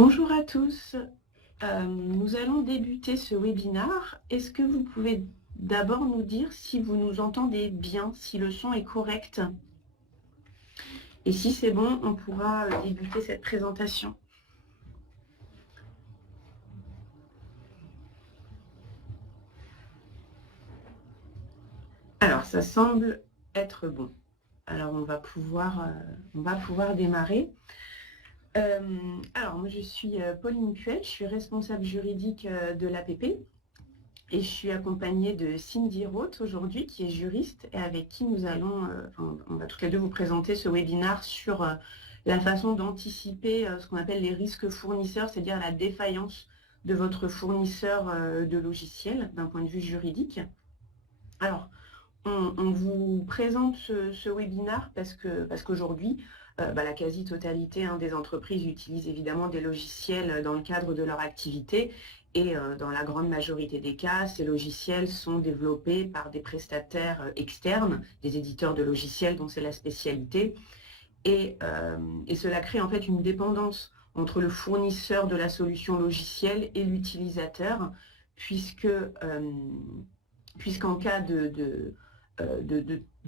Bonjour à tous. Nous allons débuter ce webinaire. Est-ce que vous pouvez d'abord nous dire si vous nous entendez bien, si le son est correct? Et si c'est bon, on pourra débuter cette présentation. Alors, ça semble être bon. Alors, on va pouvoir démarrer. Alors, moi, je suis Pauline Puel, je suis responsable juridique de l'APP. Et je suis accompagnée de Cindy Roth aujourd'hui, qui est juriste, et avec qui nous allons, on va toutes les deux vous présenter ce webinaire sur la façon d'anticiper ce qu'on appelle les risques fournisseurs, c'est-à-dire la défaillance de votre fournisseur de logiciels d'un point de vue juridique. Alors, on vous présente ce webinaire parce qu'aujourd'hui, la quasi-totalité des entreprises utilisent évidemment des logiciels dans le cadre de leur activité et dans la grande majorité des cas, ces logiciels sont développés par des prestataires externes, des éditeurs de logiciels dont c'est la spécialité et cela crée en fait une dépendance entre le fournisseur de la solution logicielle et l'utilisateur puisqu'en cas de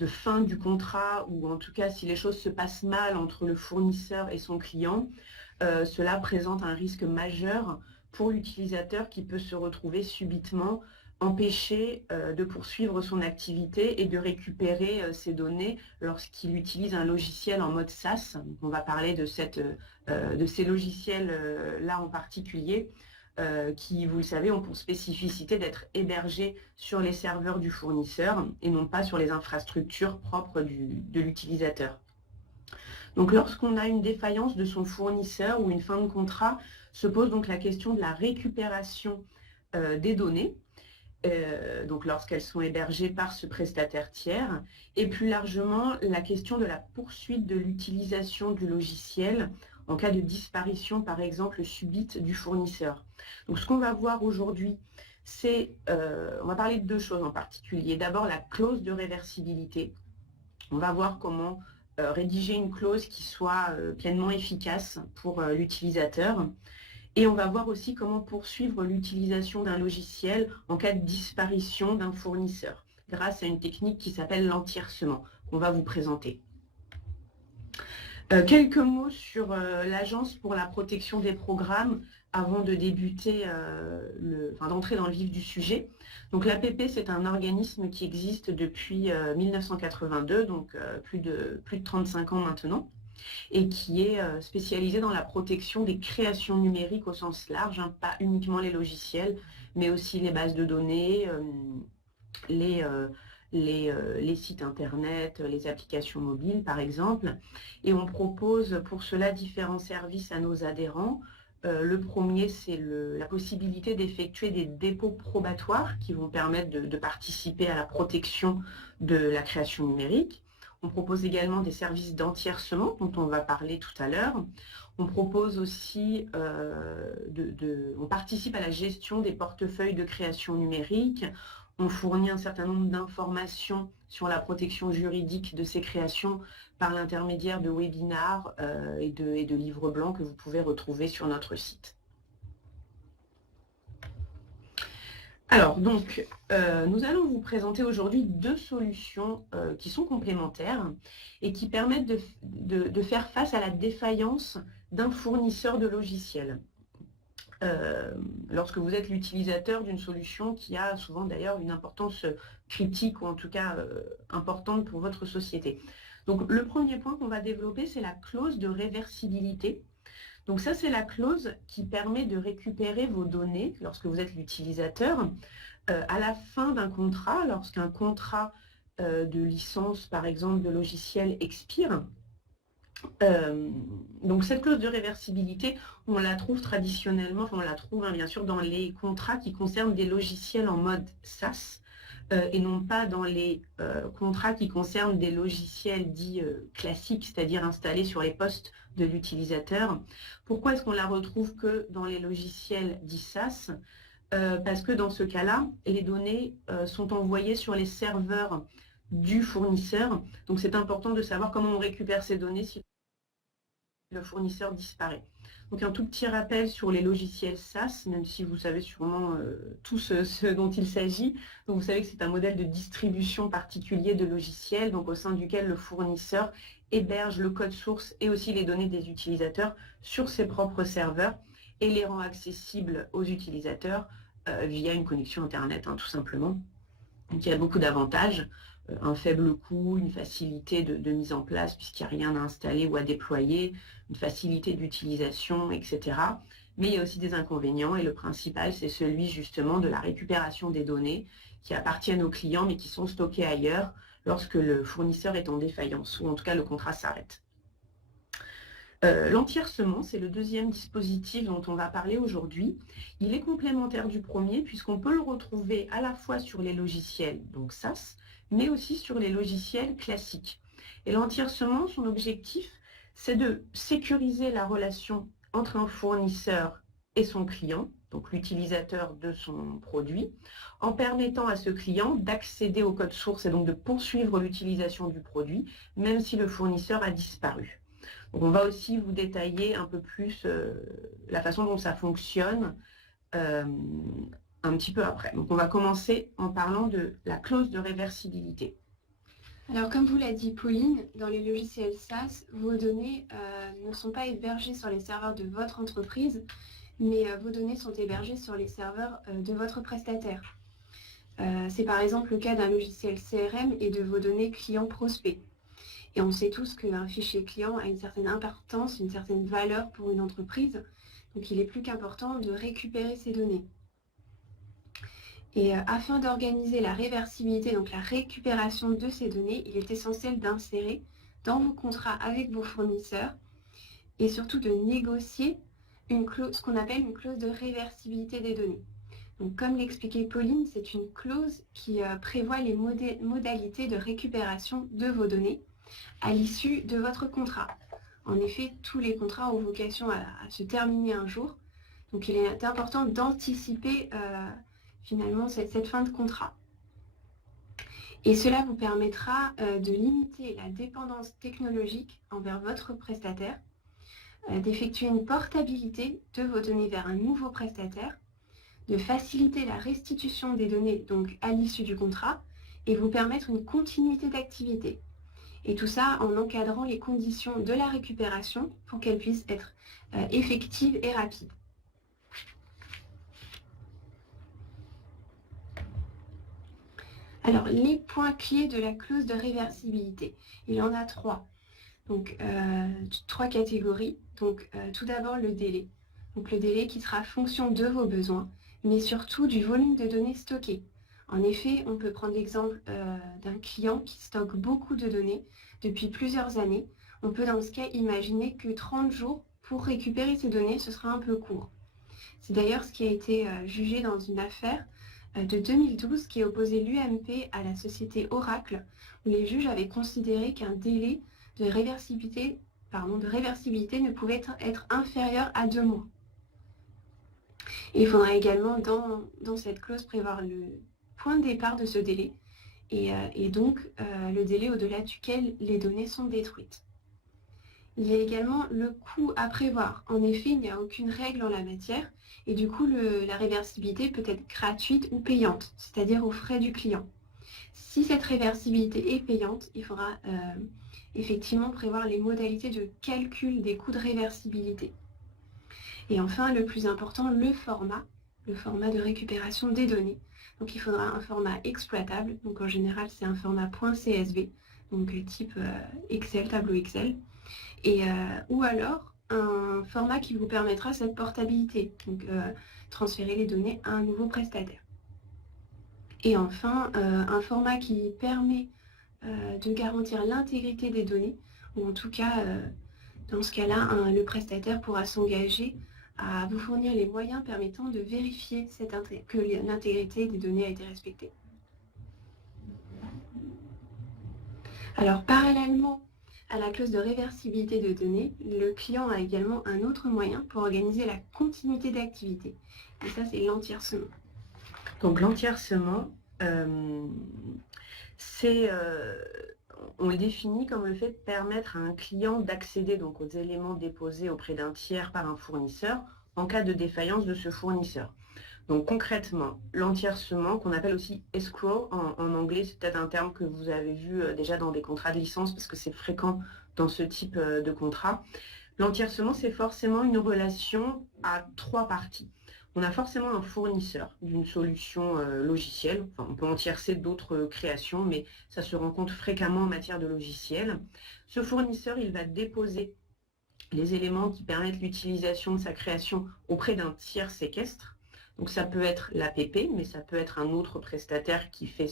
fin du contrat, ou en tout cas si les choses se passent mal entre le fournisseur et son client, cela présente un risque majeur pour l'utilisateur qui peut se retrouver subitement empêché de poursuivre son activité et de récupérer ses données lorsqu'il utilise un logiciel en mode SaaS. On va parler de ces logiciels-là en particulier, qui, vous le savez, ont pour spécificité d'être hébergés sur les serveurs du fournisseur et non pas sur les infrastructures propres de l'utilisateur. Donc lorsqu'on a une défaillance de son fournisseur ou une fin de contrat, se pose donc la question de la récupération des données, donc lorsqu'elles sont hébergées par ce prestataire tiers, et plus largement la question de la poursuite de l'utilisation du logiciel en cas de disparition, par exemple, subite du fournisseur. Donc ce qu'on va voir aujourd'hui, c'est, on va parler de deux choses en particulier. D'abord, la clause de réversibilité. On va voir comment rédiger une clause qui soit pleinement efficace pour l'utilisateur. Et on va voir aussi comment poursuivre l'utilisation d'un logiciel en cas de disparition d'un fournisseur, grâce à une technique qui s'appelle l'entiercement, qu'on va vous présenter. Quelques mots sur l'Agence pour la protection des programmes avant de débuter, d'entrer dans le vif du sujet. Donc l'APP, c'est un organisme qui existe depuis 1982, donc plus de 35 ans maintenant, et qui est spécialisé dans la protection des créations numériques au sens large, pas uniquement les logiciels, mais aussi les bases de données, les sites internet, les applications mobiles par exemple. Et on propose pour cela différents services à nos adhérents. Le premier, c'est la possibilité d'effectuer des dépôts probatoires qui vont permettre de participer à la protection de la création numérique. On propose également des services d'entiercement dont on va parler tout à l'heure. On propose aussi, on participe à la gestion des portefeuilles de création numérique. On fournit un certain nombre d'informations sur la protection juridique de ces créations par l'intermédiaire de webinars et de livres blancs que vous pouvez retrouver sur notre site. Alors, donc, nous allons vous présenter aujourd'hui deux solutions qui sont complémentaires et qui permettent de faire face à la défaillance d'un fournisseur de logiciels. Lorsque vous êtes l'utilisateur d'une solution qui a souvent d'ailleurs une importance critique ou en tout cas importante pour votre société. Donc, le premier point qu'on va développer, c'est la clause de réversibilité. Donc ça, c'est la clause qui permet de récupérer vos données lorsque vous êtes l'utilisateur à la fin d'un contrat, lorsqu'un contrat de licence, par exemple, de logiciel expire. Donc cette clause de réversibilité, on la trouve traditionnellement, on la trouve bien sûr dans les contrats qui concernent des logiciels en mode SaaS, et non pas dans les contrats qui concernent des logiciels dits classiques, c'est-à-dire installés sur les postes de l'utilisateur. Pourquoi est-ce qu'on la retrouve que dans les logiciels dits SaaS? Parce que dans ce cas-là, les données sont envoyées sur les serveurs du fournisseur. Donc c'est important de savoir comment on récupère ces données. le fournisseur disparaît. Donc un tout petit rappel sur les logiciels SaaS, même si vous savez sûrement tout ce dont il s'agit. Donc vous savez que c'est un modèle de distribution particulier de logiciels, donc au sein duquel le fournisseur héberge le code source et aussi les données des utilisateurs sur ses propres serveurs et les rend accessibles aux utilisateurs via une connexion Internet, tout simplement. Donc il y a beaucoup d'avantages, un faible coût, une facilité de mise en place puisqu'il n'y a rien à installer ou à déployer, une facilité d'utilisation, etc. Mais il y a aussi des inconvénients et le principal, c'est celui justement de la récupération des données qui appartiennent aux clients mais qui sont stockées ailleurs lorsque le fournisseur est en défaillance ou en tout cas le contrat s'arrête. L'entiercement, c'est le deuxième dispositif dont on va parler aujourd'hui. Il est complémentaire du premier puisqu'on peut le retrouver à la fois sur les logiciels, donc SaaS, mais aussi sur les logiciels classiques. Et l'entiercement, son objectif, c'est de sécuriser la relation entre un fournisseur et son client, donc l'utilisateur de son produit, en permettant à ce client d'accéder au code source et donc de poursuivre l'utilisation du produit, même si le fournisseur a disparu. Donc on va aussi vous détailler un peu plus la façon dont ça fonctionne un petit peu après. Donc on va commencer en parlant de la clause de réversibilité. Alors comme vous l'a dit Pauline, dans les logiciels SaaS, vos données ne sont pas hébergées sur les serveurs de votre entreprise, mais vos données sont hébergées sur les serveurs de votre prestataire. C'est par exemple le cas d'un logiciel CRM et de vos données clients-prospects. Et on sait tous qu'un fichier client a une certaine importance, une certaine valeur pour une entreprise. Donc il est plus qu'important de récupérer ces données. Et afin d'organiser la réversibilité, donc la récupération de ces données, il est essentiel d'insérer dans vos contrats avec vos fournisseurs et surtout de négocier ce qu'on appelle une clause de réversibilité des données. Donc, comme l'expliquait Pauline, c'est une clause qui prévoit les modalités de récupération de vos données à l'issue de votre contrat. En effet, tous les contrats ont vocation à se terminer un jour. Donc il est important d'anticiper finalement cette fin de contrat. Et cela vous permettra de limiter la dépendance technologique envers votre prestataire, d'effectuer une portabilité de vos données vers un nouveau prestataire, de faciliter la restitution des données donc à l'issue du contrat et vous permettre une continuité d'activité. Et tout ça en encadrant les conditions de la récupération pour qu'elle puisse être effective et rapide. Alors, les points clés de la clause de réversibilité, il y en a trois. Donc, trois catégories. Donc, tout d'abord, le délai. Donc, le délai qui sera fonction de vos besoins, mais surtout du volume de données stockées. En effet, on peut prendre l'exemple d'un client qui stocke beaucoup de données depuis plusieurs années. On peut dans ce cas imaginer que 30 jours pour récupérer ces données, ce sera un peu court. C'est d'ailleurs ce qui a été jugé dans une affaire de 2012 qui opposait l'UMP à la société Oracle, où les juges avaient considéré qu'un délai de réversibilité ne pouvait être inférieur à 2 mois. Et il faudra également dans cette clause prévoir le point de départ de ce délai et donc le délai au-delà duquel les données sont détruites. Il y a également le coût à prévoir. En effet, il n'y a aucune règle en la matière et du coup la réversibilité peut être gratuite ou payante, c'est-à-dire aux frais du client. Si cette réversibilité est payante, il faudra effectivement prévoir les modalités de calcul des coûts de réversibilité. Et enfin, le plus important, le format de récupération des données. Donc il faudra un format exploitable, donc en général c'est un format .csv, donc type Excel, tableau Excel, et, ou alors un format qui vous permettra cette portabilité, donc transférer les données à un nouveau prestataire. Et enfin, un format qui permet de garantir l'intégrité des données, ou en tout cas, dans ce cas-là, le prestataire pourra s'engager à vous fournir les moyens permettant de vérifier que l'intégrité des données a été respectée. Alors, parallèlement à la clause de réversibilité de données, le client a également un autre moyen pour organiser la continuité d'activité. Et ça, c'est l'entiercement. Donc, l'entiercement, c'est on le définit comme le fait de permettre à un client d'accéder donc aux éléments déposés auprès d'un tiers par un fournisseur en cas de défaillance de ce fournisseur. Donc concrètement, l'entiercement, qu'on appelle aussi escrow en anglais, c'est peut-être un terme que vous avez vu déjà dans des contrats de licence parce que c'est fréquent dans ce type de contrat. L'entiercement, c'est forcément une relation à trois parties. On a forcément un fournisseur d'une solution logicielle. Enfin, on peut entiercer d'autres créations, mais ça se rencontre fréquemment en matière de logiciel. Ce fournisseur, il va déposer les éléments qui permettent l'utilisation de sa création auprès d'un tiers séquestre. Donc ça peut être l'APP, mais ça peut être un autre prestataire qui fait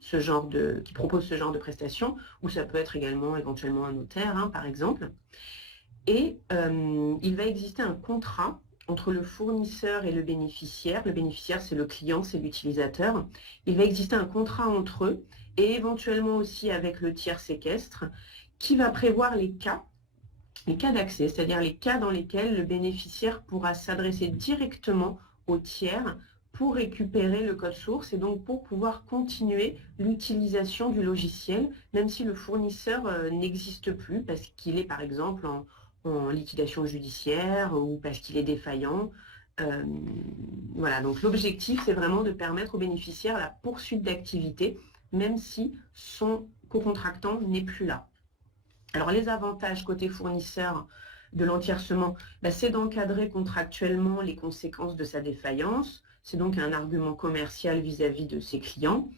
qui propose ce genre de prestation, ou ça peut être également éventuellement un notaire, hein, par exemple. Et il va exister un contrat entre le fournisseur et le bénéficiaire. Le bénéficiaire, c'est le client, c'est l'utilisateur. Il va exister un contrat entre eux et éventuellement aussi avec le tiers séquestre qui va prévoir les cas d'accès, c'est-à-dire les cas dans lesquels le bénéficiaire pourra s'adresser directement au tiers pour récupérer le code source et donc pour pouvoir continuer l'utilisation du logiciel, même si le fournisseur n'existe plus parce qu'il est par exemple en liquidation judiciaire ou parce qu'il est défaillant. Voilà, donc l'objectif, c'est vraiment de permettre au bénéficiaire la poursuite d'activité, même si son co-contractant n'est plus là. Alors les avantages côté fournisseur de l'entiercement, c'est d'encadrer contractuellement les conséquences de sa défaillance. C'est donc un argument commercial vis-à-vis de ses clients.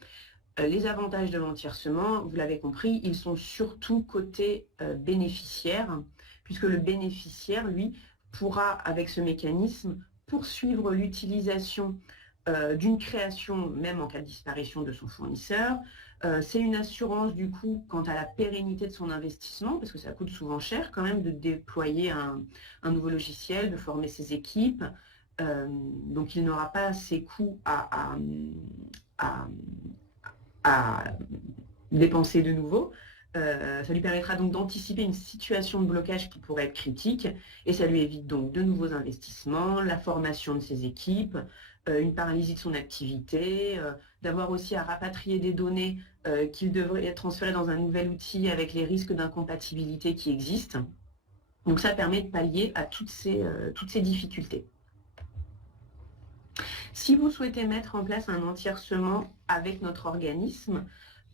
Les avantages de l'entiercement, vous l'avez compris, ils sont surtout côté bénéficiaire, puisque le bénéficiaire, lui, pourra, avec ce mécanisme, poursuivre l'utilisation d'une création, même en cas de disparition de son fournisseur. C'est une assurance du coup quant à la pérennité de son investissement, parce que ça coûte souvent cher quand même de déployer un nouveau logiciel, de former ses équipes. Donc il n'aura pas ses coûts à dépenser de nouveau. Ça lui permettra donc d'anticiper une situation de blocage qui pourrait être critique et ça lui évite donc de nouveaux investissements, la formation de ses équipes, une paralysie de son activité, d'avoir aussi à rapatrier des données qui devraient être transférées dans un nouvel outil avec les risques d'incompatibilité qui existent. Donc ça permet de pallier à toutes ces difficultés. Si vous souhaitez mettre en place un entiercement avec notre organisme,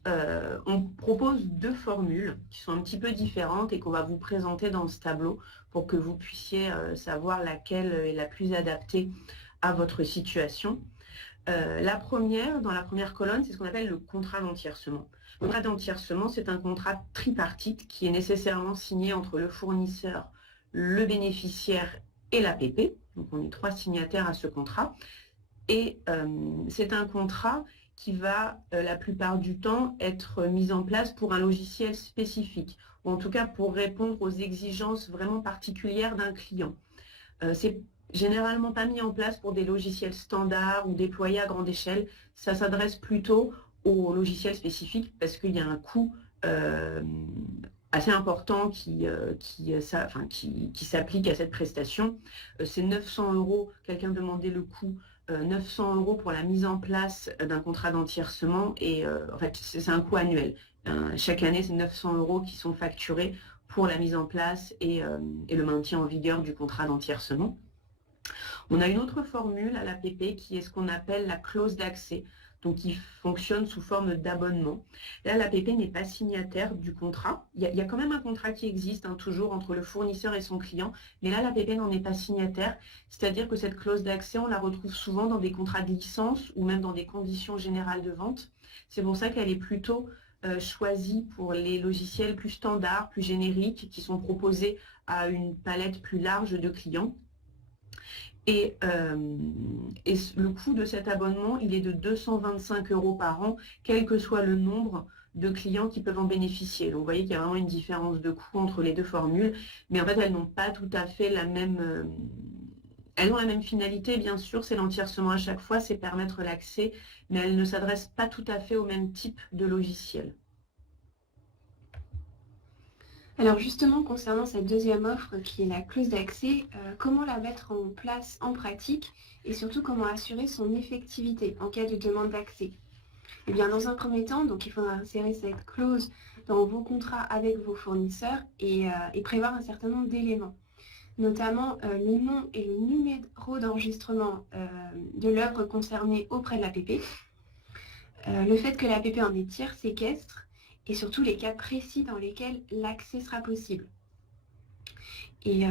on propose deux formules qui sont un petit peu différentes et qu'on va vous présenter dans ce tableau pour que vous puissiez savoir laquelle est la plus adaptée à votre situation. Dans la première colonne, c'est ce qu'on appelle le contrat d'entiercement. Le contrat d'entiercement, c'est un contrat tripartite qui est nécessairement signé entre le fournisseur, le bénéficiaire et l'APP. Donc on est trois signataires à ce contrat. Et c'est un contrat qui va la plupart du temps être mis en place pour un logiciel spécifique, ou en tout cas pour répondre aux exigences vraiment particulières d'un client. C'est généralement pas mis en place pour des logiciels standards ou déployés à grande échelle. Ça s'adresse plutôt aux logiciels spécifiques parce qu'il y a un coût assez important qui s'applique à cette prestation. C'est 900 €, quelqu'un demandait le coût, 900 € pour la mise en place d'un contrat d'entiercement et en fait c'est un coût annuel. Chaque année, c'est 900 € qui sont facturés pour la mise en place et le maintien en vigueur du contrat d'entiercement. On a une autre formule à l'APP qui est ce qu'on appelle la clause d'accès, donc qui fonctionne sous forme d'abonnement. Là, l'APP n'est pas signataire du contrat. Il y a quand même un contrat qui existe toujours entre le fournisseur et son client, mais là, l'APP n'en est pas signataire, c'est-à-dire que cette clause d'accès, on la retrouve souvent dans des contrats de licence ou même dans des conditions générales de vente. C'est pour ça qu'elle est plutôt choisie pour les logiciels plus standards, plus génériques, qui sont proposés à une palette plus large de clients. Et le coût de cet abonnement, il est de 225 € par an, quel que soit le nombre de clients qui peuvent en bénéficier. Donc vous voyez qu'il y a vraiment une différence de coût entre les deux formules, mais en fait elles n'ont pas tout à fait la même... elles ont la même finalité, bien sûr, c'est l'entiercement à chaque fois, c'est permettre l'accès, mais elles ne s'adressent pas tout à fait au même type de logiciel. Alors justement, concernant cette deuxième offre qui est la clause d'accès, comment la mettre en place en pratique et surtout comment assurer son effectivité en cas de demande d'accès? Eh bien, dans un premier temps, donc, il faudra insérer cette clause dans vos contrats avec vos fournisseurs et prévoir un certain nombre d'éléments, notamment le nom et le numéro d'enregistrement de l'œuvre concernée auprès de l'APP, le fait que l'APP en est tiers séquestre et surtout les cas précis dans lesquels l'accès sera possible. Et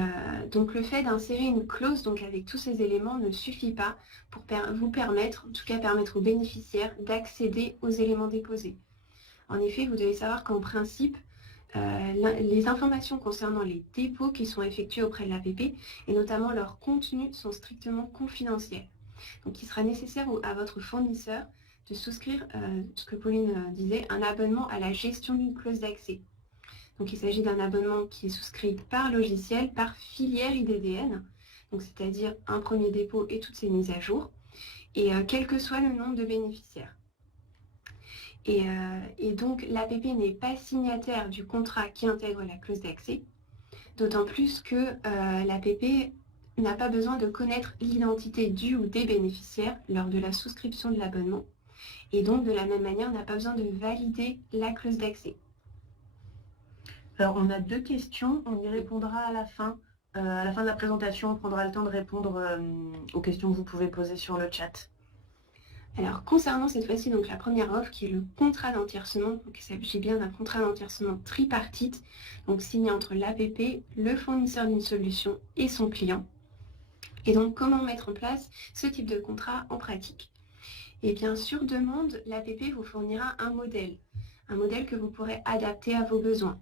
donc le fait d'insérer une clause donc avec tous ces éléments ne suffit pas pour vous permettre, en tout cas permettre aux bénéficiaires, d'accéder aux éléments déposés. En effet, vous devez savoir qu'en principe, les informations concernant les dépôts qui sont effectués auprès de l'APP et notamment leur contenu sont strictement confidentiels. Donc il sera nécessaire à votre fournisseur de souscrire, ce que Pauline disait, un abonnement à la gestion d'une clause d'accès. Donc il s'agit d'un abonnement qui est souscrit par logiciel, par filière IDDN, donc c'est-à-dire un premier dépôt et toutes ses mises à jour, et quel que soit le nombre de bénéficiaires. Et donc l'APP n'est pas signataire du contrat qui intègre la clause d'accès, d'autant plus que l'APP n'a pas besoin de connaître l'identité du ou des bénéficiaires lors de la souscription de l'abonnement, et donc de la même manière n'a pas besoin de valider la clause d'accès. Alors, on a 2 questions, on y répondra à la fin. À la fin de la présentation, on prendra le temps de répondre aux questions que vous pouvez poser sur le chat. Alors, concernant cette fois-ci, donc la première offre, qui est le contrat d'entiercement, donc il s'agit bien d'un contrat d'entiercement tripartite, donc signé entre l'APP, le fournisseur d'une solution et son client. Et donc, comment mettre en place ce type de contrat en pratique? Et bien, sur demande, l'APP vous fournira un modèle que vous pourrez adapter à vos besoins.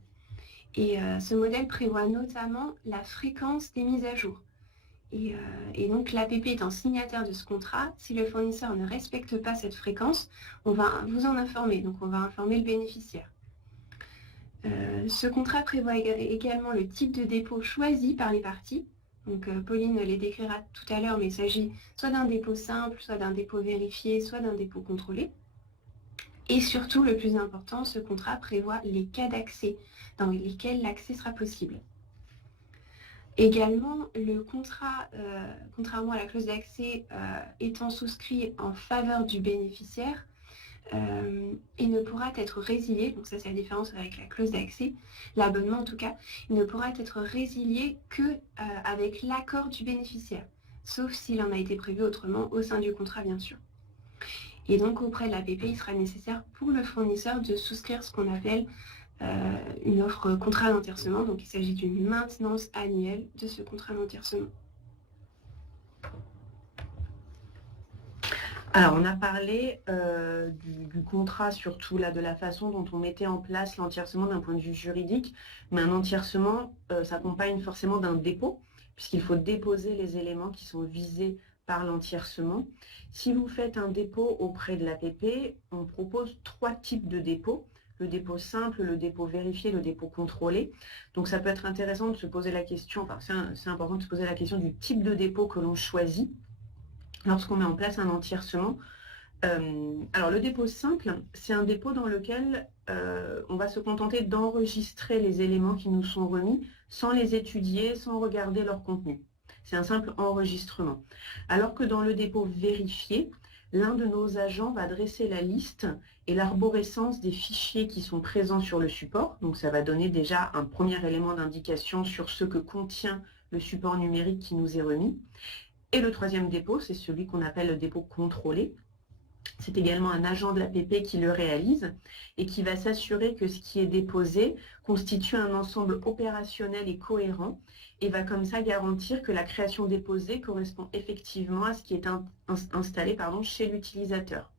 Et ce modèle prévoit notamment la fréquence des mises à jour. Et donc l'APP étant signataire de ce contrat, si le fournisseur ne respecte pas cette fréquence, on va vous en informer, donc on va informer le bénéficiaire. Ce contrat prévoit également le type de dépôt choisi par les parties. Donc Pauline les décrira tout à l'heure, mais il s'agit soit d'un dépôt simple, soit d'un dépôt vérifié, soit d'un dépôt contrôlé. Et surtout, le plus important, ce contrat prévoit les cas d'accès dans lesquels l'accès sera possible. Également, le contrat, contrairement à la clause d'accès, étant souscrit en faveur du bénéficiaire, il ne pourra être résilié, donc ça c'est la différence avec la clause d'accès, l'abonnement en tout cas, il ne pourra être résilié que avec l'accord du bénéficiaire, sauf s'il en a été prévu autrement au sein du contrat bien sûr. Et donc auprès de l'APP, il sera nécessaire pour le fournisseur de souscrire ce qu'on appelle une offre contrat d'entiercement. Donc il s'agit d'une maintenance annuelle de ce contrat d'entiercement. Alors on a parlé du contrat, surtout là, de la façon dont on mettait en place l'entiercement d'un point de vue juridique, mais un entiercement s'accompagne forcément d'un dépôt, puisqu'il faut déposer les éléments qui sont visés par l'entiercement. Si vous faites un dépôt auprès de l'APP, on propose 3 types de dépôts. Le dépôt simple, le dépôt vérifié, le dépôt contrôlé. Donc ça peut être intéressant de se poser la question, enfin c'est important de se poser la question du type de dépôt que l'on choisit lorsqu'on met en place un entiercement. Alors le dépôt simple, c'est un dépôt dans lequel on va se contenter d'enregistrer les éléments qui nous sont remis sans les étudier, sans regarder leur contenu. C'est un simple enregistrement. Alors que dans le dépôt vérifié, l'un de nos agents va dresser la liste et l'arborescence des fichiers qui sont présents sur le support. Donc ça va donner déjà un premier élément d'indication sur ce que contient le support numérique qui nous est remis. Et le 3e dépôt, c'est celui qu'on appelle le dépôt contrôlé. C'est également un agent de l'APP qui le réalise et qui va s'assurer que ce qui est déposé constitue un ensemble opérationnel et cohérent et va comme ça garantir que la création déposée correspond effectivement à ce qui est installé chez l'utilisateur.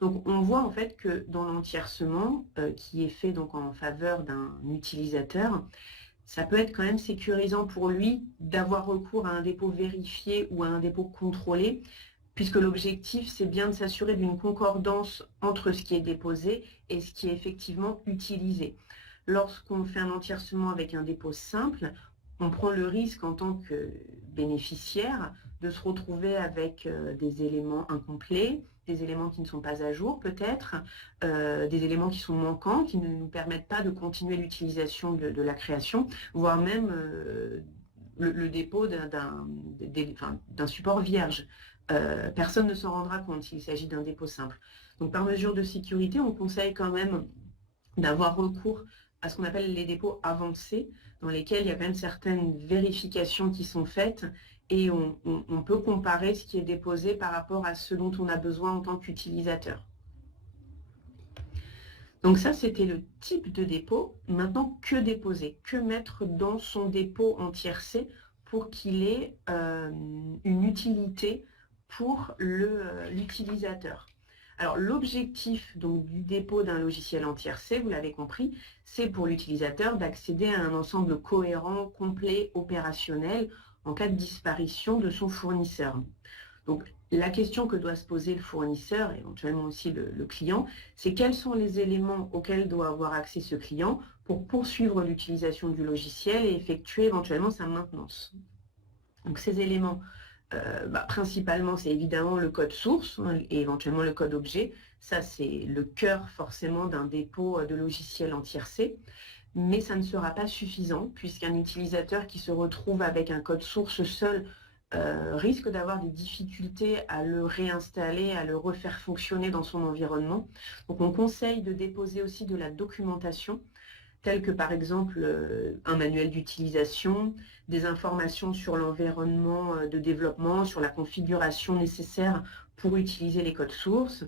Donc on voit en fait que dans l'entiercement qui est fait donc en faveur d'un utilisateur, ça peut être quand même sécurisant pour lui d'avoir recours à un dépôt vérifié ou à un dépôt contrôlé, puisque l'objectif, c'est bien de s'assurer d'une concordance entre ce qui est déposé et ce qui est effectivement utilisé. Lorsqu'on fait un entiercement avec un dépôt simple, on prend le risque en tant que bénéficiaire de se retrouver avec des éléments incomplets, des éléments qui ne sont pas à jour peut-être, des éléments qui sont manquants, qui ne nous permettent pas de continuer l'utilisation de la création, voire même le dépôt d'un support vierge. Personne ne s'en rendra compte s'il s'agit d'un dépôt simple. Donc par mesure de sécurité, on conseille quand même d'avoir recours à ce qu'on appelle les dépôts avancés, dans lesquels il y a quand même certaines vérifications qui sont faites et on peut comparer ce qui est déposé par rapport à ce dont on a besoin en tant qu'utilisateur. Donc ça, c'était le type de dépôt. Maintenant, que déposer? Que mettre dans son dépôt en tiercé pour qu'il ait une utilité pour l'utilisateur? Alors, l'objectif du dépôt d'un logiciel en tiercé, vous l'avez compris, c'est pour l'utilisateur d'accéder à un ensemble cohérent, complet, opérationnel en cas de disparition de son fournisseur. Donc, la question que doit se poser le fournisseur, éventuellement aussi le client, c'est quels sont les éléments auxquels doit avoir accès ce client pour poursuivre l'utilisation du logiciel et effectuer éventuellement sa maintenance. Donc, ces éléments, principalement, c'est évidemment le code source et éventuellement le code objet. Ça, c'est le cœur forcément d'un dépôt de logiciel en tiercé. Mais ça ne sera pas suffisant puisqu'un utilisateur qui se retrouve avec un code source seul risque d'avoir des difficultés à le réinstaller, à le refaire fonctionner dans son environnement. Donc on conseille de déposer aussi de la documentation, telle que par exemple un manuel d'utilisation, des informations sur l'environnement de développement, sur la configuration nécessaire pour utiliser les codes sources,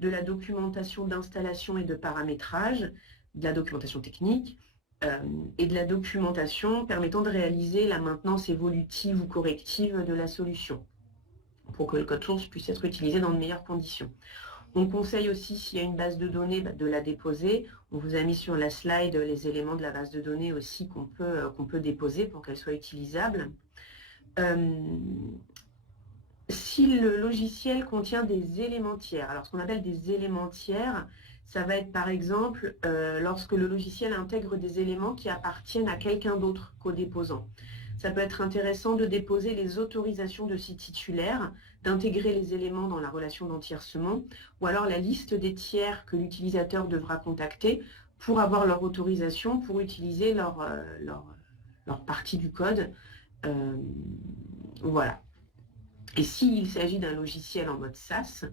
de la documentation d'installation et de paramétrage, de la documentation technique, et de la documentation permettant de réaliser la maintenance évolutive ou corrective de la solution pour que le code source puisse être utilisé dans de meilleures conditions. On conseille aussi, s'il y a une base de données, de la déposer. On vous a mis sur la slide les éléments de la base de données aussi qu'on peut déposer pour qu'elle soit utilisable. Si le logiciel contient des éléments tiers, alors ce qu'on appelle des éléments tiers, ça va être par exemple lorsque le logiciel intègre des éléments qui appartiennent à quelqu'un d'autre qu'au déposant. Ça peut être intéressant de déposer les autorisations de site titulaire, d'intégrer les éléments dans la relation d'entiercement, ou alors la liste des tiers que l'utilisateur devra contacter pour avoir leur autorisation pour utiliser leur partie du code. Voilà. Et s'il s'agit d'un logiciel en mode SaaS,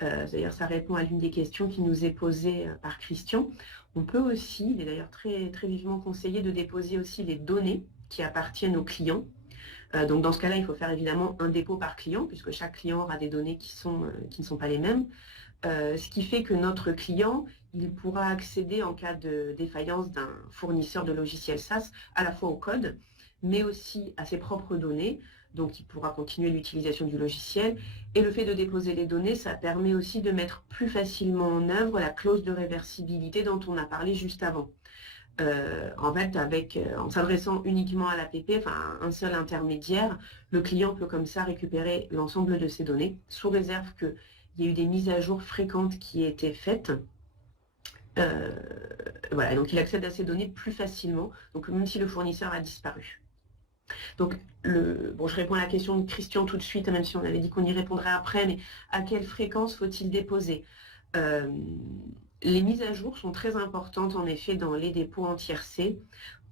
d'ailleurs ça répond à l'une des questions qui nous est posée par Christian, on peut aussi, il est d'ailleurs très, très vivement conseillé de déposer aussi les données qui appartiennent aux clients. Donc dans ce cas-là, il faut faire évidemment un dépôt par client, puisque chaque client aura des données qui ne sont pas les mêmes. Ce qui fait que notre client, il pourra accéder en cas de défaillance d'un fournisseur de logiciels SaaS à la fois au code, mais aussi à ses propres données. Donc il pourra continuer l'utilisation du logiciel. Et le fait de déposer les données, ça permet aussi de mettre plus facilement en œuvre la clause de réversibilité dont on a parlé juste avant. En fait, en s'adressant uniquement à l'APP, enfin un seul intermédiaire, le client peut comme ça récupérer l'ensemble de ses données, sous réserve qu'il y ait eu des mises à jour fréquentes qui aient été faites. Voilà, donc il accède à ces données plus facilement, donc même si le fournisseur a disparu. Donc, je réponds à la question de Christian tout de suite, même si on avait dit qu'on y répondrait après, mais à quelle fréquence faut-il déposer? Les mises à jour sont très importantes, en effet, dans les dépôts en tiercé,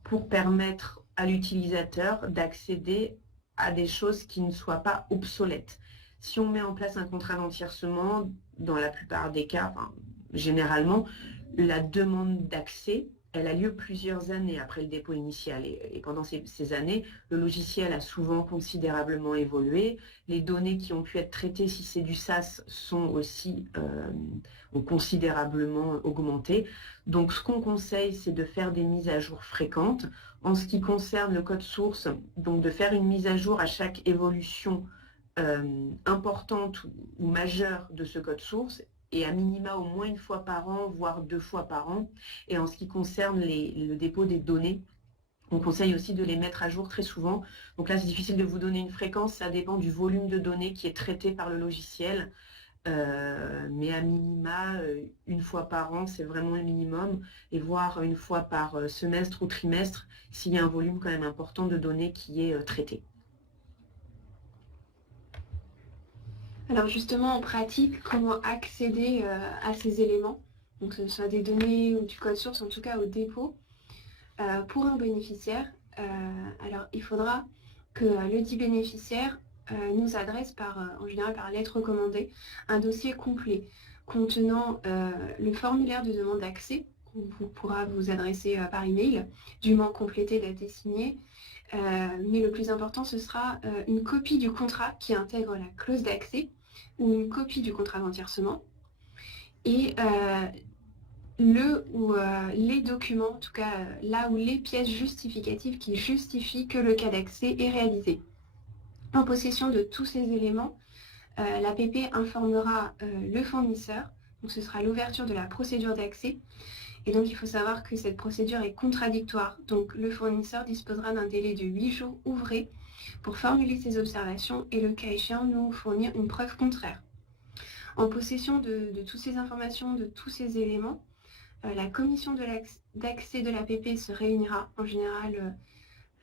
pour permettre à l'utilisateur d'accéder à des choses qui ne soient pas obsolètes. Si on met en place un contrat d'entiercement, dans la plupart des cas, généralement, la demande d'accès, elle a lieu plusieurs années après le dépôt initial. Et pendant ces années, le logiciel a souvent considérablement évolué. Les données qui ont pu être traitées, si c'est du SaaS, sont aussi ont considérablement augmenté. Donc, ce qu'on conseille, c'est de faire des mises à jour fréquentes. En ce qui concerne le code source, donc de faire une mise à jour à chaque évolution importante ou majeure de ce code source, et à minima au moins une fois par an, voire 2 fois par an. Et en ce qui concerne le dépôt des données, on conseille aussi de les mettre à jour très souvent. Donc là, c'est difficile de vous donner une fréquence, ça dépend du volume de données qui est traité par le logiciel. Mais à minima, une fois par an, c'est vraiment le minimum, et voire une fois par semestre ou trimestre, s'il y a un volume quand même important de données qui est traité. Alors justement, en pratique, comment accéder à ces éléments, donc que ce soit des données ou du code source, en tout cas au dépôt, pour un bénéficiaire. Alors il faudra que le dit bénéficiaire nous adresse en général par lettre recommandée un dossier complet contenant le formulaire de demande d'accès vous pourra vous adresser par email, dûment complété, daté, signé. Mais le plus important, ce sera une copie du contrat qui intègre la clause d'accès ou une copie du contrat d'entièrement et les documents, en tout cas là où les pièces justificatives qui justifient que le cas d'accès est réalisé. En possession de tous ces éléments, l'APP informera le fournisseur, donc ce sera l'ouverture de la procédure d'accès. Et donc, il faut savoir que cette procédure est contradictoire. Donc, le fournisseur disposera d'un délai de 8 jours ouvrés pour formuler ses observations et, le cas échéant, nous fournir une preuve contraire. En possession de toutes ces informations, de tous ces éléments, la commission d'accès de l'APP se réunira en général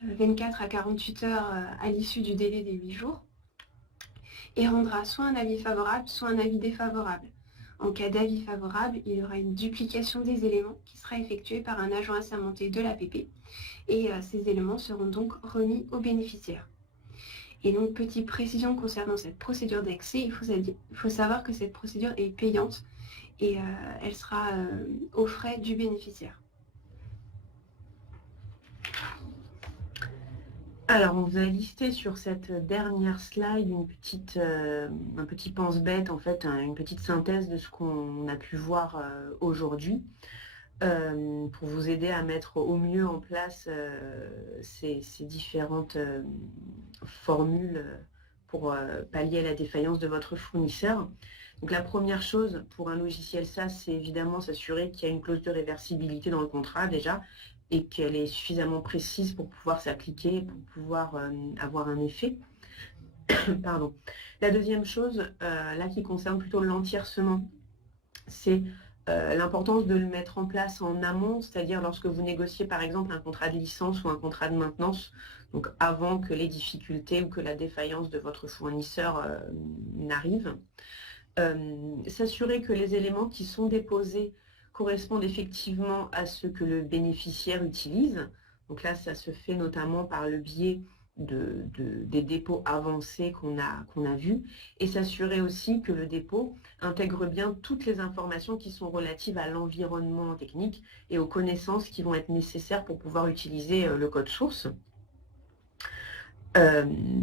24 à 48 heures à l'issue du délai des 8 jours et rendra soit un avis favorable, soit un avis défavorable. En cas d'avis favorable, il y aura une duplication des éléments qui sera effectuée par un agent assermenté de l'APP et ces éléments seront donc remis aux bénéficiaires. Et donc, petite précision concernant cette procédure d'accès, il faut savoir que cette procédure est payante et elle sera aux frais du bénéficiaire. Alors, on vous a listé sur cette dernière slide un petit pense-bête, en fait, une petite synthèse de ce qu'on a pu voir aujourd'hui, pour vous aider à mettre au mieux en place ces différentes formules pour pallier à la défaillance de votre fournisseur. Donc, la première chose pour un logiciel SaaS, c'est évidemment s'assurer qu'il y a une clause de réversibilité dans le contrat déjà, et qu'elle est suffisamment précise pour pouvoir s'appliquer, pour pouvoir avoir un effet. Pardon. La deuxième chose, là qui concerne plutôt l'entiercement, c'est l'importance de le mettre en place en amont, c'est-à-dire lorsque vous négociez par exemple un contrat de licence ou un contrat de maintenance, donc avant que les difficultés ou que la défaillance de votre fournisseur n'arrive. S'assurer que les éléments qui sont déposés correspondent effectivement à ce que le bénéficiaire utilise. Donc là, ça se fait notamment par le biais des dépôts avancés qu'on a vus, et s'assurer aussi que le dépôt intègre bien toutes les informations qui sont relatives à l'environnement technique et aux connaissances qui vont être nécessaires pour pouvoir utiliser le code source.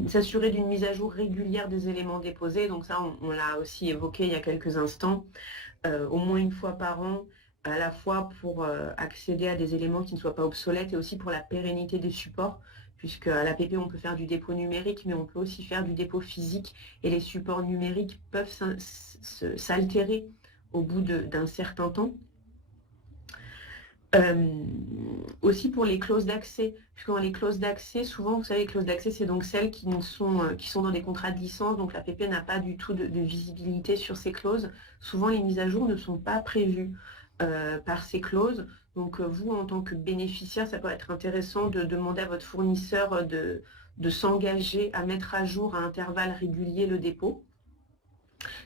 S'assurer d'une mise à jour régulière des éléments déposés, donc ça on l'a aussi évoqué il y a quelques instants, au moins une fois par an, à la fois pour accéder à des éléments qui ne soient pas obsolètes et aussi pour la pérennité des supports, puisque à l'APP on peut faire du dépôt numérique, mais on peut aussi faire du dépôt physique et les supports numériques peuvent s'altérer au bout d'un certain temps. Aussi pour les clauses d'accès, puisque dans les clauses d'accès, souvent, vous savez, les clauses d'accès, c'est donc celles qui sont dans des contrats de licence, donc l'APP n'a pas du tout de visibilité sur ces clauses. Souvent, les mises à jour ne sont pas prévues par ces clauses. Donc, vous, en tant que bénéficiaire, ça peut être intéressant de demander à votre fournisseur de s'engager à mettre à jour à intervalles réguliers le dépôt.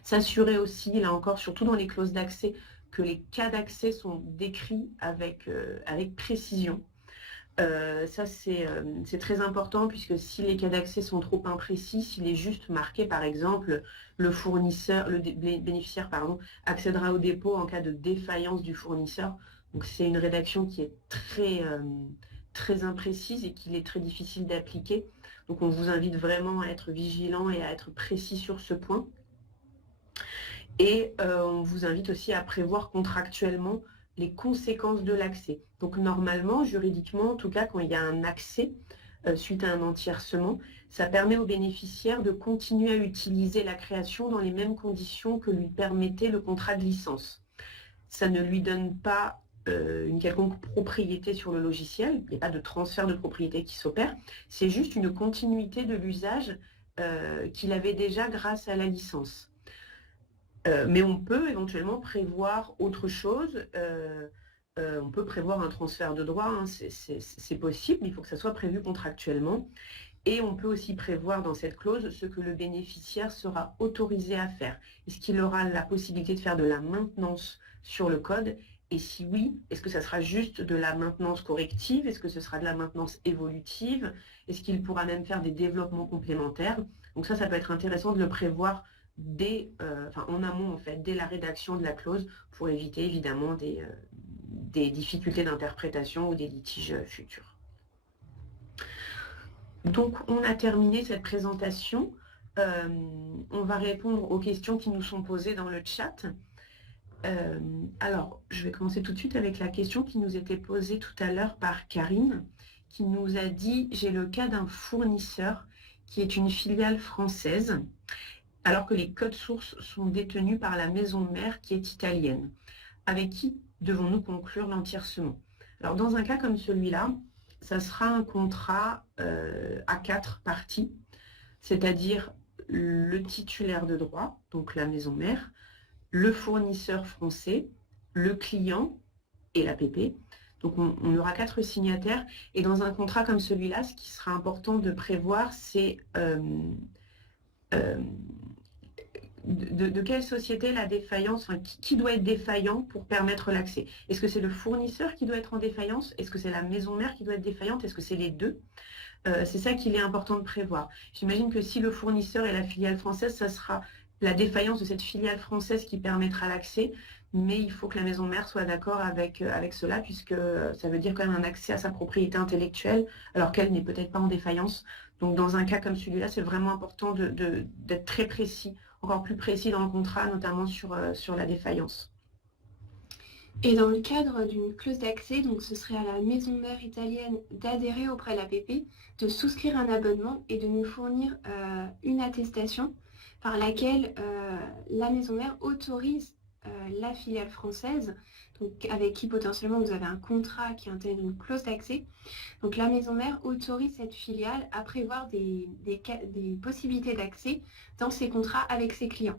S'assurer aussi, là encore, surtout dans les clauses d'accès, que les cas d'accès sont décrits avec précision. Ça, c'est très important, puisque si les cas d'accès sont trop imprécis, s'il est juste marqué, par exemple, le bénéficiaire accédera au dépôt en cas de défaillance du fournisseur. Donc, c'est une rédaction qui est très imprécise et qu'il est très difficile d'appliquer. Donc, on vous invite vraiment à être vigilant et à être précis sur ce point. Et on vous invite aussi à prévoir contractuellement les conséquences de l'accès. Donc normalement, juridiquement, en tout cas, quand il y a un accès suite à un entiercement, ça permet au bénéficiaire de continuer à utiliser la création dans les mêmes conditions que lui permettait le contrat de licence. Ça ne lui donne pas une quelconque propriété sur le logiciel, il n'y a pas de transfert de propriété qui s'opère, c'est juste une continuité de l'usage qu'il avait déjà grâce à la licence. Mais on peut éventuellement prévoir autre chose. On peut prévoir un transfert de droit, hein, c'est possible, il faut que ça soit prévu contractuellement. Et on peut aussi prévoir dans cette clause ce que le bénéficiaire sera autorisé à faire. Est-ce qu'il aura la possibilité de faire de la maintenance sur le code? Et si oui, est-ce que ça sera juste de la maintenance corrective? Est-ce que ce sera de la maintenance évolutive? Est-ce qu'il pourra même faire des développements complémentaires? Donc ça peut être intéressant de le prévoir en amont, en fait, dès la rédaction de la clause, pour éviter évidemment des difficultés d'interprétation ou des litiges futurs. Donc, on a terminé cette présentation. On va répondre aux questions qui nous sont posées dans le chat. Alors, je vais commencer tout de suite avec la question qui nous était posée tout à l'heure par Karine, qui nous a dit « J'ai le cas d'un fournisseur qui est une filiale française, alors que les codes sources sont détenus par la maison mère qui est italienne. Avec qui devons-nous conclure l'entiercement ?» Alors, dans un cas comme celui-là, ça sera un contrat à 4 parties, c'est-à-dire le titulaire de droit, donc la maison mère, le fournisseur français, le client et l'APP. Donc on aura 4 signataires. Et dans un contrat comme celui-là, ce qui sera important de prévoir, c'est de quelle société la défaillance, enfin, qui doit être défaillant pour permettre l'accès. Est-ce que c'est le fournisseur qui doit être en défaillance? Est-ce que c'est la maison mère qui doit être défaillante? Est-ce que c'est les deux? C'est ça qu'il est important de prévoir. J'imagine que si le fournisseur est la filiale française, ça sera la défaillance de cette filiale française qui permettra l'accès, mais il faut que la maison mère soit d'accord avec cela, puisque ça veut dire quand même un accès à sa propriété intellectuelle, alors qu'elle n'est peut-être pas en défaillance. Donc dans un cas comme celui-là, c'est vraiment important d'être très précis, encore plus précis dans le contrat, notamment sur la défaillance. Et dans le cadre d'une clause d'accès, donc ce serait à la maison mère italienne d'adhérer auprès de l'APP, de souscrire un abonnement et de nous fournir une attestation par laquelle la maison mère autorise la filiale française, donc avec qui potentiellement vous avez un contrat qui intègre une clause d'accès. Donc la maison mère autorise cette filiale à prévoir des possibilités d'accès dans ses contrats avec ses clients.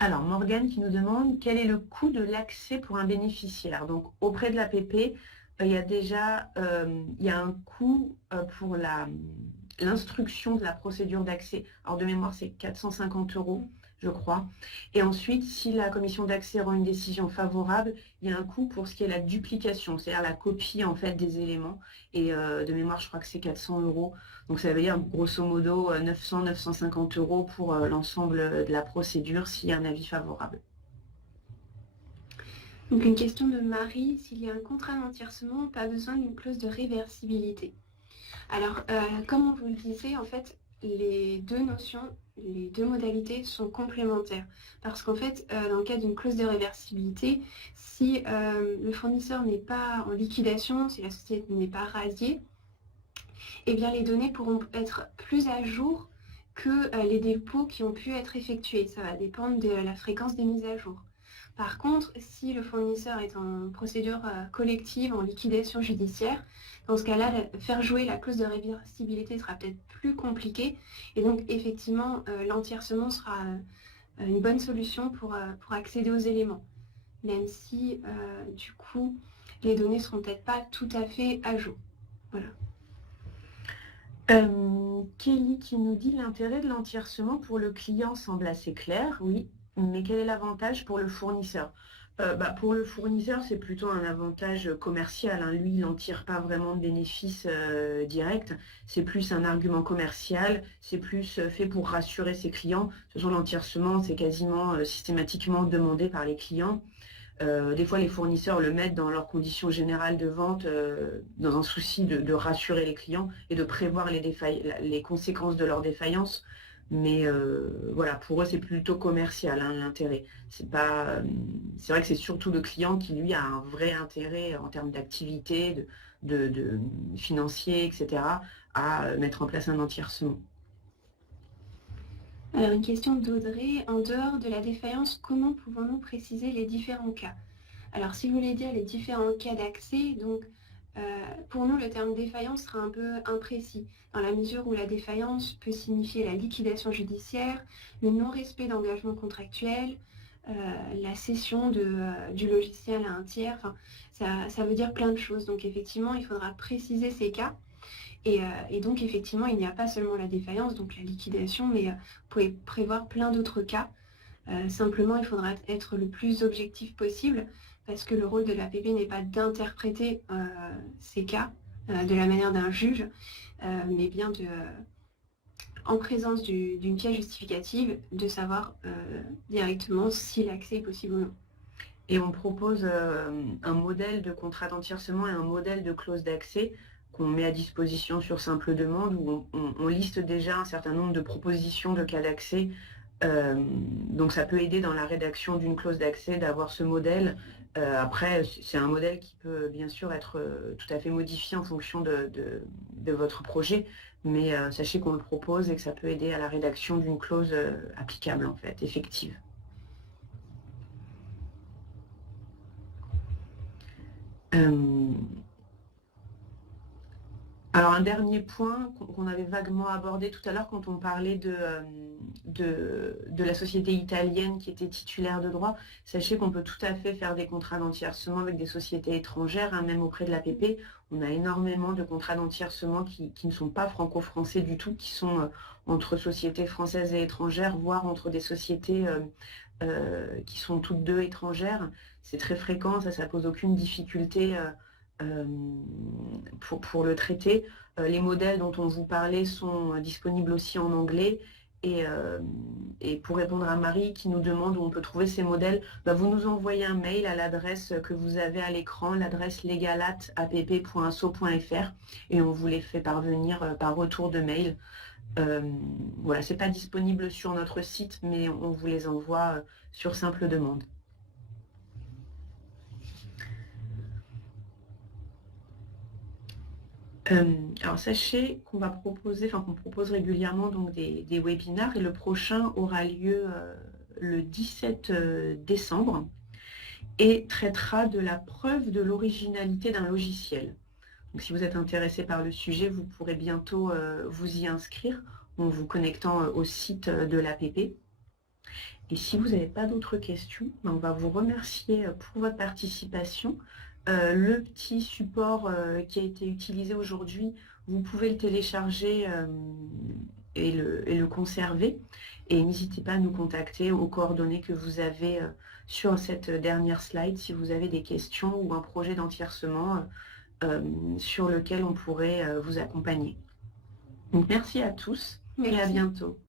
Alors, Morgane qui nous demande quel est le coût de l'accès pour un bénéficiaire. Donc, auprès de l'APP, il y a déjà un coût pour l'instruction de la procédure d'accès. Alors, de mémoire, c'est 450 €, je crois. Et ensuite, si la commission d'accès rend une décision favorable, il y a un coût pour ce qui est la duplication, c'est-à-dire la copie en fait des éléments. Et de mémoire, je crois que c'est 400 €. Donc ça veut dire grosso modo 900-950 € pour l'ensemble de la procédure s'il y a un avis favorable. Donc une question de Marie, s'il y a un contrat d'entiercement, pas besoin d'une clause de réversibilité. Alors, comme on vous le disait, en fait, les deux notions, les deux modalités sont complémentaires. Parce qu'en fait, dans le cas d'une clause de réversibilité, si le fournisseur n'est pas en liquidation, si la société n'est pas radiée, eh bien les données pourront être plus à jour que les dépôts qui ont pu être effectués. Ça va dépendre de la fréquence des mises à jour. Par contre, si le fournisseur est en procédure collective, en liquidation judiciaire, dans ce cas-là, faire jouer la clause de réversibilité sera peut-être plus compliqué. Et donc, effectivement, l'entiercement sera une bonne solution pour accéder aux éléments. Même si, du coup, les données ne seront peut-être pas tout à fait à jour. Voilà. Kelly qui nous dit l'intérêt de l'entiercement pour le client semble assez clair, oui, mais quel est l'avantage pour le fournisseur? Pour le fournisseur, c'est plutôt un avantage commercial, hein. Lui, il n'en tire pas vraiment de bénéfices directs, c'est plus un argument commercial, c'est plus fait pour rassurer ses clients. De toute façon, l'entiercement, c'est quasiment systématiquement demandé par les clients. Des fois, les fournisseurs le mettent dans leurs conditions générales de vente dans un souci de rassurer les clients et de prévoir les conséquences de leur défaillance. Mais voilà, pour eux, c'est plutôt commercial, hein, l'intérêt. C'est vrai que c'est surtout le client qui, lui, a un vrai intérêt en termes d'activité, de financier, etc., à mettre en place un entiercement. Alors, une question d'Audrey. En dehors de la défaillance, comment pouvons-nous préciser les différents cas? Alors, si vous voulez dire les différents cas d'accès, donc pour nous, le terme défaillance sera un peu imprécis, dans la mesure où la défaillance peut signifier la liquidation judiciaire, le non-respect d'engagements contractuels, la cession du logiciel à un tiers, enfin, ça veut dire plein de choses. Donc effectivement, il faudra préciser ces cas. Et donc effectivement, il n'y a pas seulement la défaillance, donc la liquidation, mais vous pouvez prévoir plein d'autres cas. Simplement, il faudra être le plus objectif possible, parce que le rôle de l'APP n'est pas d'interpréter ces cas de la manière d'un juge, mais bien en présence d'une pièce justificative, de savoir directement si l'accès est possible ou non. Et on propose un modèle de contrat d'entiercement et un modèle de clause d'accès qu'on met à disposition sur simple demande, où on liste déjà un certain nombre de propositions de cas d'accès. Donc ça peut aider dans la rédaction d'une clause d'accès d'avoir ce modèle. Après, c'est un modèle qui peut bien sûr être tout à fait modifié en fonction de votre projet, mais sachez qu'on le propose et que ça peut aider à la rédaction d'une clause applicable, en fait, effective. Alors un dernier point qu'on avait vaguement abordé tout à l'heure quand on parlait de la société italienne qui était titulaire de droit, sachez qu'on peut tout à fait faire des contrats d'entiercement avec des sociétés étrangères, hein, même auprès de l'APP. On a énormément de contrats d'entiercement qui ne sont pas franco-français du tout, qui sont entre sociétés françaises et étrangères, voire entre des sociétés qui sont toutes deux étrangères. C'est très fréquent, ça pose aucune difficulté pour le traiter. Les modèles dont on vous parlait sont disponibles aussi en anglais. Et pour répondre à Marie qui nous demande où on peut trouver ces modèles, vous nous envoyez un mail à l'adresse que vous avez à l'écran, l'adresse legalat@app.asso.fr, et on vous les fait parvenir par retour de mail. Voilà, c'est pas disponible sur notre site, mais on vous les envoie sur simple demande. Alors sachez qu'on va proposer, qu'on propose régulièrement donc des webinaires, et le prochain aura lieu le 17 décembre et traitera de la preuve de l'originalité d'un logiciel. Donc si vous êtes intéressé par le sujet, vous pourrez bientôt vous y inscrire en vous connectant au site de l'APP. Et si vous n'avez pas d'autres questions, on va vous remercier pour votre participation. Le petit support qui a été utilisé aujourd'hui, vous pouvez le télécharger et le conserver. Et n'hésitez pas à nous contacter aux coordonnées que vous avez sur cette dernière slide si vous avez des questions ou un projet d'entiercement sur lequel on pourrait vous accompagner. Donc merci à tous et à bientôt.